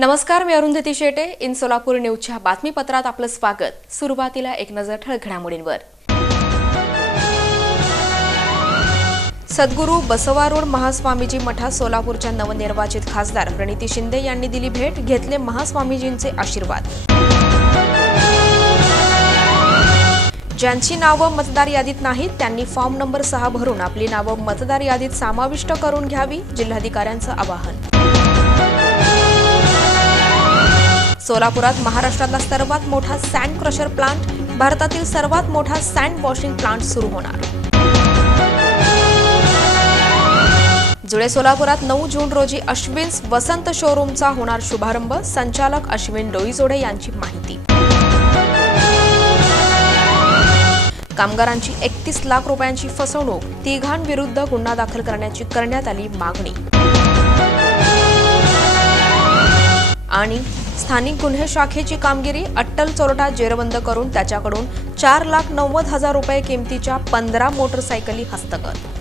नमस्कार, मी अरुंधती शेटे. इन सोलापूर न्यूजच्या बातमीपत्रात आपलं स्वागत. सुरुवातीला एक नजर ठळक घडामोडींवर. सद्गुरू बसवारूढ महास्वामीजी मठात सोलापूरच्या नवनिर्वाचित खासदार प्रणिती शिंदे यांनी दिली भेट. घेतले महास्वामीजींचे आशीर्वाद. ज्यांची नावं मतदार यादीत नाहीत त्यांनी फॉर्म नंबर 6 भरून आपली नावं मतदार यादीत समाविष्ट करून घ्यावी. जिल्हाधिकाऱ्यांचं आवाहन. सोलापुरात महाराष्ट्रातला सर्वात मोठा सँड क्रशर प्लांट, भारतातील सर्वात मोठा सँड वॉशिंग प्लांट सुरू होणार. जुळे सोलापुरात 9 जून रोजी अश्विन्स वसंत शोरूमचा होणार शुभारंभ. संचालक अश्विन डोईजोडे यांची माहिती. कामगारांची 31 लाख रुपयांची फसवणूक, तिघांविरुद्ध गुन्हा दाखल करण्यात आली मागणी. आणि स्थानिक गुन्हे शाखेची कामगिरी, अट्टल चोरटा जेरबंद करून त्याच्याकडून 4,90,000 रुपये किमतीच्या 15 मोटरसायकली हस्तगत.